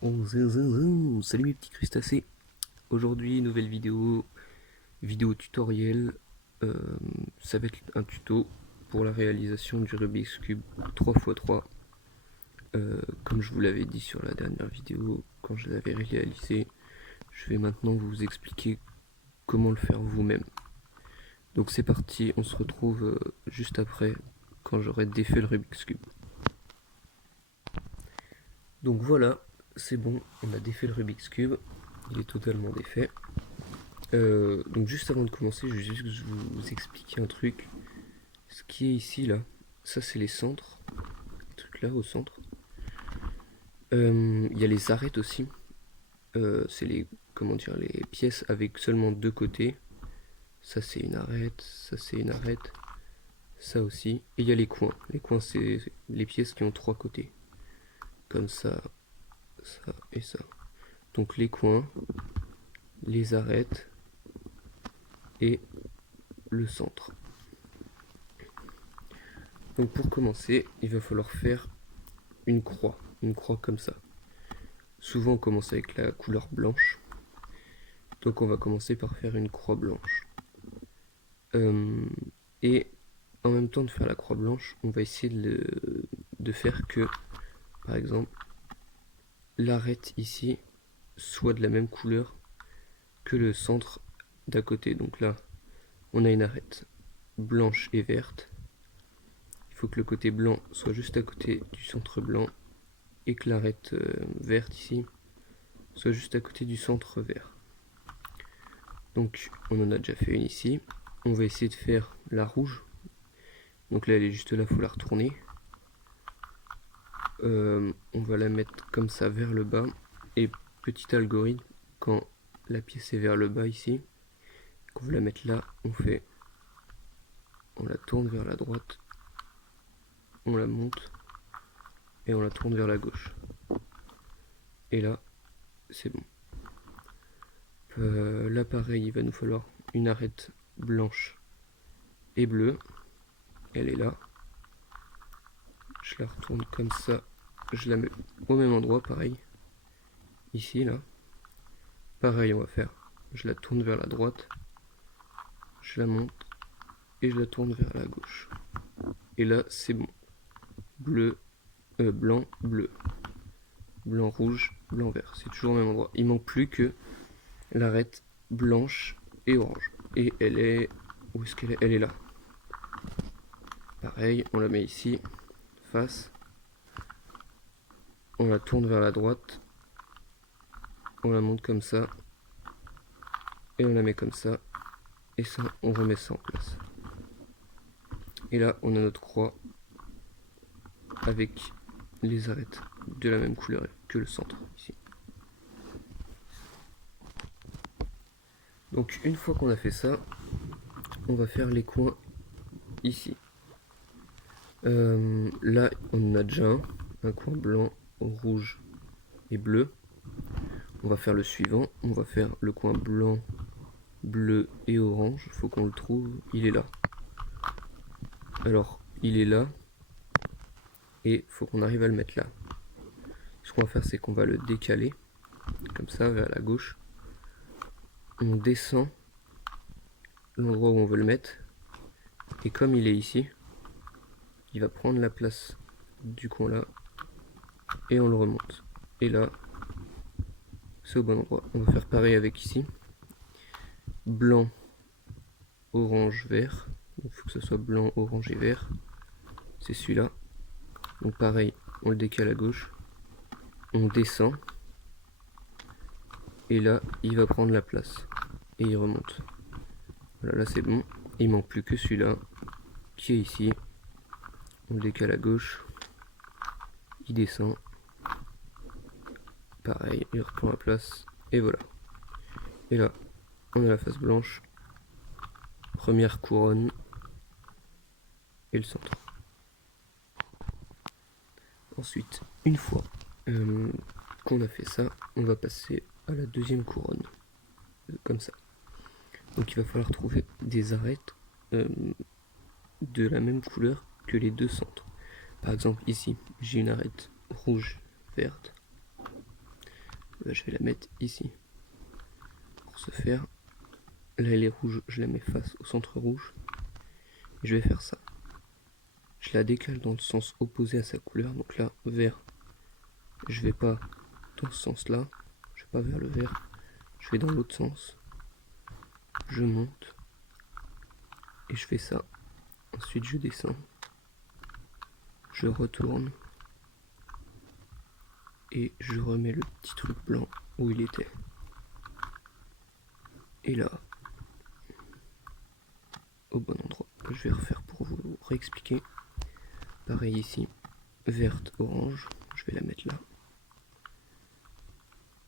Oh, salut mes petits crustacés. Aujourd'hui, nouvelle vidéo tutoriel. Euh, Ça va être un tuto pour la réalisation du Rubik's Cube 3x3. Comme je vous l'avais dit sur la dernière vidéo, quand je l'avais réalisé, je vais maintenant vous expliquer comment le faire vous-même. Donc c'est parti, on se retrouve juste après, quand j'aurai défait le Rubik's Cube. Donc voilà, c'est bon, on a défait le Rubik's Cube, il est totalement défait. Donc juste avant de commencer, je vais juste vous expliquer un truc. Ce qui est ici là, ça c'est les centres, les trucs là au centre. Il y a les arêtes aussi. C'est les comment dire les pièces avec seulement deux côtés. Ça c'est une arête, ça c'est une arête, ça aussi. Et il y a les coins. Les coins c'est les pièces qui ont trois côtés. Comme ça, ça et ça. Donc les coins, les arêtes et le centre. Donc pour commencer, il va falloir faire une croix comme ça. Souvent on commence avec la couleur blanche, donc on va commencer par faire une croix blanche. Et en même temps de faire la croix blanche, on va essayer de faire que, par exemple, l'arête ici soit de la même couleur que le centre d'à côté. Donc là, on a une arête blanche et verte. Il faut que le côté blanc soit juste à côté du centre blanc et que l'arête verte ici soit juste à côté du centre vert. Donc on en a déjà fait une ici. On va essayer de faire la rouge. Donc là elle est juste là, il faut la retourner. On va la mettre comme ça vers le bas. Et petit algorithme, quand la pièce est vers le bas ici, qu'on veut la mettre là, on la tourne vers la droite, on la monte et on la tourne vers la gauche. Et là, c'est bon. Là pareil, il va nous falloir une arête blanche et bleue. Elle est là. Je la retourne comme ça. Je la mets au même endroit, pareil. Ici, là. Pareil, on va faire. Je la tourne vers la droite. Je la monte. Et je la tourne vers la gauche. Et là, c'est bon. Bleu, blanc, bleu. Blanc, rouge, blanc, vert. C'est toujours au même endroit. Il manque plus que l'arête blanche et orange. Et elle est... Où est-ce qu'elle est? Elle est là. Pareil, on la met ici. Face. On la tourne vers la droite. On la monte comme ça. Et on la met comme ça. Et ça, on remet ça en place. Et là, on a notre croix avec les arêtes de la même couleur que le centre ici. Donc une fois qu'on a fait ça, on va faire les coins ici. Là, on en a déjà un coin blanc, rouge et bleu. On va faire le suivant. On va faire le coin blanc, bleu et orange. Il faut qu'on le trouve. Il est là. Alors, il est là. Et il faut qu'on arrive à le mettre là. Ce qu'on va faire, c'est qu'on va le décaler. Comme ça, vers la gauche. On descend l'endroit où on veut le mettre. Et comme il est ici, il va prendre la place du coin là. Et on le remonte. Et là, c'est au bon endroit. On va faire pareil avec ici. Blanc, orange, vert. Il faut que ce soit blanc, orange et vert. C'est celui-là. Donc pareil, on le décale à gauche. On descend. Et là, il va prendre la place. Et il remonte. Voilà, là c'est bon. Il manque plus que celui-là, qui est ici. On le décale à gauche. Il descend. Pareil, il reprend la place. Et voilà. Et là, on a la face blanche. Première couronne. Et le centre. Ensuite, une fois qu'on a fait ça, on va passer à la deuxième couronne. Comme ça. Donc il va falloir trouver des arêtes de la même couleur que les deux centres. Par exemple ici, j'ai une arête rouge, verte. je vais la mettre ici. Pour ce faire, là elle est rouge, je la mets face au centre rouge. Et je vais faire ça. Je la décale dans le sens opposé à sa couleur. Donc là, vert, je vais pas dans ce sens-là. Je vais pas vers le vert. Je vais dans l'autre sens. Je monte. Et je fais ça. Ensuite, je descends. Je retourne. Et je remets le petit truc blanc où il était. Et là, au bon endroit. Je vais refaire pour vous réexpliquer. Pareil ici. Verte, orange. Je vais la mettre là.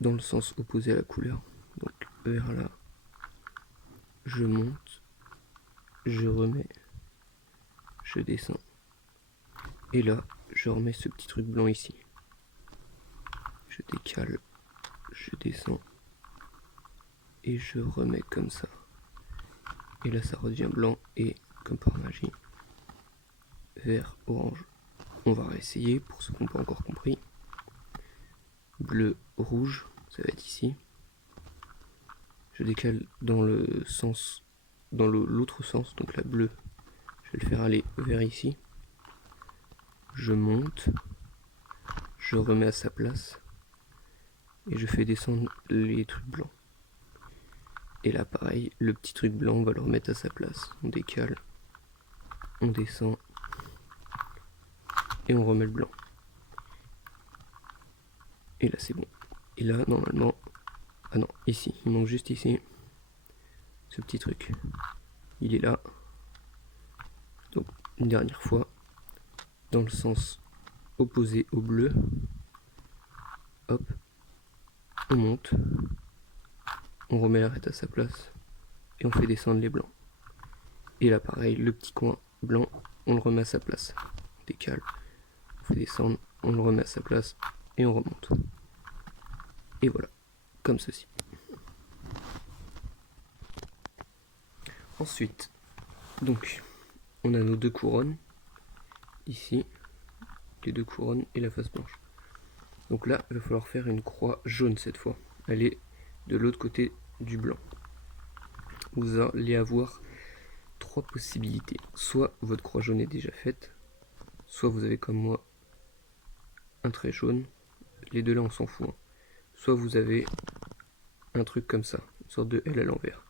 Dans le sens opposé à la couleur. Donc vers là. Je monte. Je remets. Je descends. Et là, je remets ce petit truc blanc ici. Je décale. Je descends. Et je remets comme ça. Et là, ça redevient blanc. Et comme par magie, vert, orange. On va réessayer pour ceux qui n'ont pas encore compris. Bleu, rouge, ça va être ici. Je décale dans le sens, dans l'autre sens, donc la bleue, je vais le faire aller vers ici. Je monte, je remets à sa place et je fais descendre les trucs blancs. Et là pareil, le petit truc blanc, on va le remettre à sa place. On décale, on descend et on remet le blanc. Et là c'est bon. Et là normalement, ah non, ici, il manque juste ici, ce petit truc. Il est là. Donc une dernière fois, dans le sens opposé au bleu, hop, on monte, on remet l'arête à sa place et on fait descendre les blancs. Et là pareil, le petit coin blanc, on le remet à sa place. On décale, on fait descendre, on le remet à sa place et on remonte. Et voilà, comme ceci. Ensuite, donc, on a nos deux couronnes, ici, les deux couronnes et la face blanche. Donc là, il va falloir faire une croix jaune cette fois. Elle est de l'autre côté du blanc. Vous allez avoir trois possibilités. Soit votre croix jaune est déjà faite, soit vous avez comme moi un trait jaune. Les deux là, on s'en fout. Hein. Soit vous avez un truc comme ça, une sorte de L à l'envers.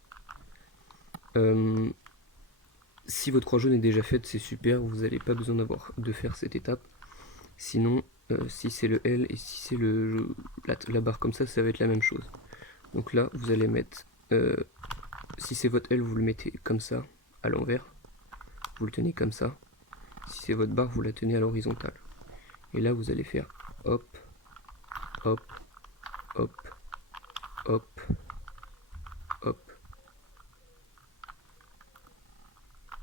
Si votre croix jaune est déjà faite, c'est super, vous n'avez pas besoin de faire cette étape. Sinon, si c'est le L et si c'est la barre comme ça va être la même chose. Donc là, vous allez mettre, si c'est votre L, vous le mettez comme ça, à l'envers. Vous le tenez comme ça. Si c'est votre barre, vous la tenez à l'horizontale. Et là, vous allez faire hop, hop, hop, hop, hop.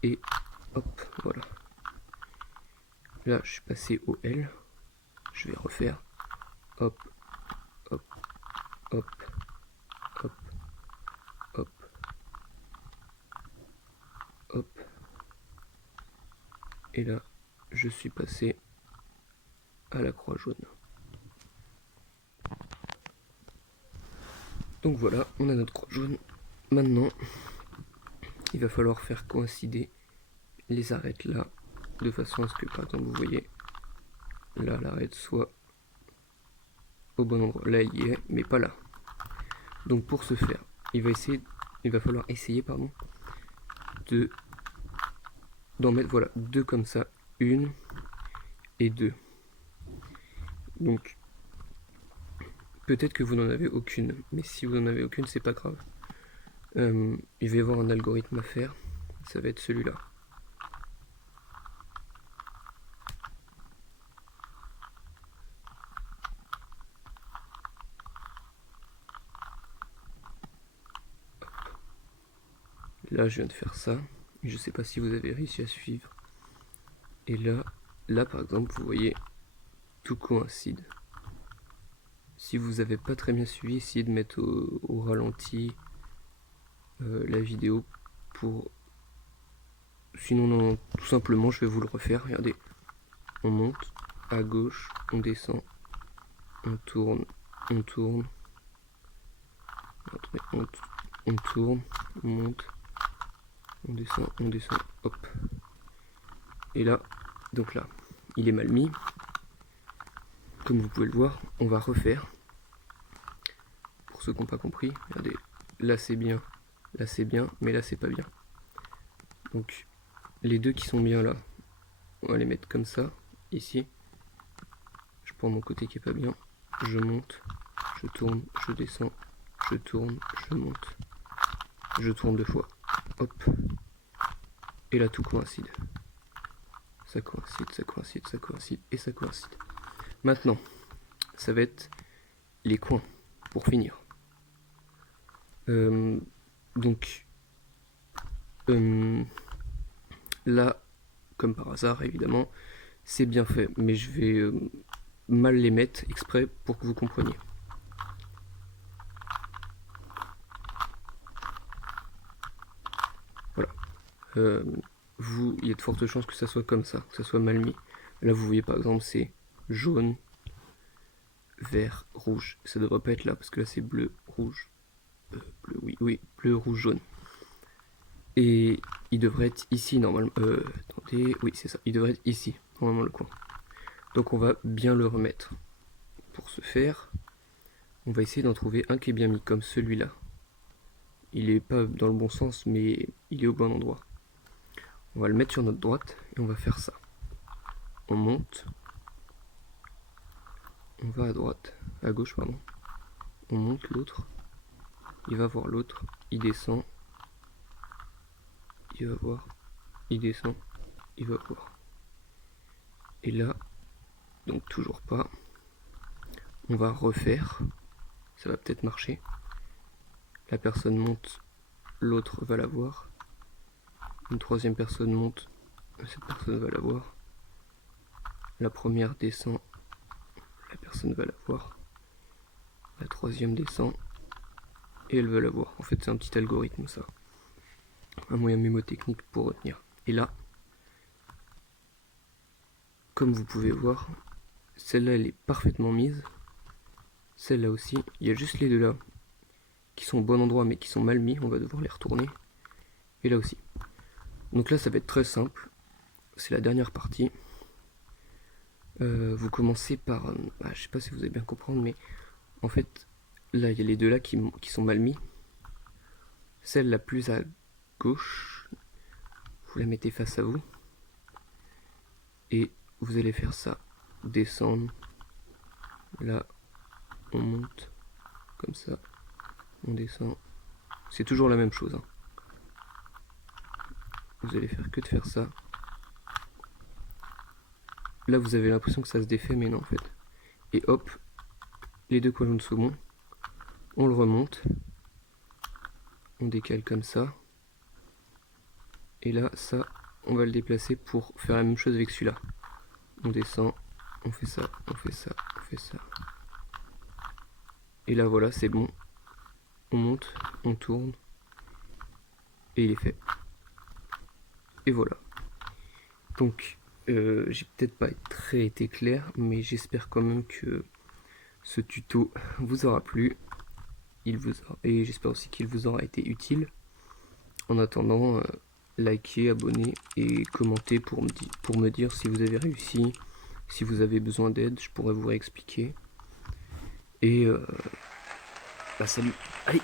Et hop, voilà. Là, je suis passé au L. Je vais refaire hop, hop, hop, hop, hop, hop. Et là, je suis passé à la croix jaune. Donc voilà, on a notre croix jaune. Maintenant, il va falloir faire coïncider les arêtes là, de façon à ce que, par exemple, vous voyez, là, l'arête soit au bon endroit. Là, il y est, mais pas là. Donc pour ce faire, il va falloir essayer, d'en mettre, voilà, deux comme ça, une et deux. Donc, peut-être que vous n'en avez aucune, mais si vous n'en avez aucune, c'est pas grave. Il va y avoir un algorithme à faire, ça va être celui-là. Là, je viens de faire ça. Je ne sais pas si vous avez réussi à suivre. Et là par exemple, vous voyez, tout coïncide. Si vous n'avez pas très bien suivi, essayez de mettre au ralenti la vidéo pour... Sinon, non, tout simplement, je vais vous le refaire. Regardez, on monte à gauche, on descend, on tourne, On tourne, on monte, on descend, hop. Et là, donc là, il est mal mis. Comme vous pouvez le voir, on va refaire. Pour ceux qui n'ont pas compris, regardez, là c'est bien, mais là c'est pas bien. Donc les deux qui sont bien là, on va les mettre comme ça, ici. Je prends mon côté qui est pas bien, je monte, je tourne, je descends, je tourne, je monte, je tourne 2 fois, hop, et là tout coïncide. Ça coïncide, ça coïncide, ça coïncide, et ça coïncide. Maintenant, ça va être les coins, pour finir. Donc, là, comme par hasard, évidemment, c'est bien fait, mais je vais mal les mettre exprès pour que vous compreniez. Voilà. Il y a de fortes chances que ça soit comme ça, que ça soit mal mis. Là, vous voyez par exemple, c'est jaune, vert, rouge. Ça devrait pas être là, parce que là, c'est bleu, rouge. Bleu, rouge, jaune. Et il devrait être ici, normalement. Attendez, oui, c'est ça. Il devrait être ici, normalement, le coin. Donc, on va bien le remettre. Pour ce faire, on va essayer d'en trouver un qui est bien mis, comme celui-là. Il est pas dans le bon sens, mais il est au bon endroit. On va le mettre sur notre droite et on va faire ça. On monte. On va à droite, à gauche, pardon. On monte l'autre. Il va voir l'autre. Il descend. Il va voir. Il descend. Il va voir. Et là, donc toujours pas. On va refaire. Ça va peut-être marcher. La personne monte. L'autre va la voir. Une troisième personne monte. Cette personne va la voir. La première descend. La personne va la voir. La troisième descend. Et elle va la voir. En fait, c'est un petit algorithme, ça. Un moyen mnémotechnique pour retenir. Et là, comme vous pouvez voir, celle-là, elle est parfaitement mise. Celle-là aussi. Il y a juste les deux là qui sont au bon endroit, mais qui sont mal mis. On va devoir les retourner. Et là aussi. Donc là, ça va être très simple. C'est la dernière partie. Vous commencez par... je sais pas si vous allez bien comprendre, mais en fait, là, il y a les deux là qui sont mal mis. Celle la plus à gauche, vous la mettez face à vous. Et vous allez faire ça. Descendre. Là, on monte. Comme ça. On descend. C'est toujours la même chose. Hein. Vous allez faire que de faire ça. Là, vous avez l'impression que ça se défait, mais non, en fait. Et hop, les deux coins jaunes sont bons. On le remonte. On décale comme ça. Et là, ça, on va le déplacer pour faire la même chose avec celui-là. On descend, on fait ça, on fait ça, on fait ça. Et là, voilà, c'est bon. On monte, on tourne. Et il est fait. Et voilà. Donc, j'ai peut-être pas très été clair, mais j'espère quand même que ce tuto vous aura plu. Et j'espère aussi qu'il vous aura été utile. En attendant, likez, abonnez et commentez pour me dire si vous avez réussi, si vous avez besoin d'aide, je pourrais vous réexpliquer. Et salut, allez!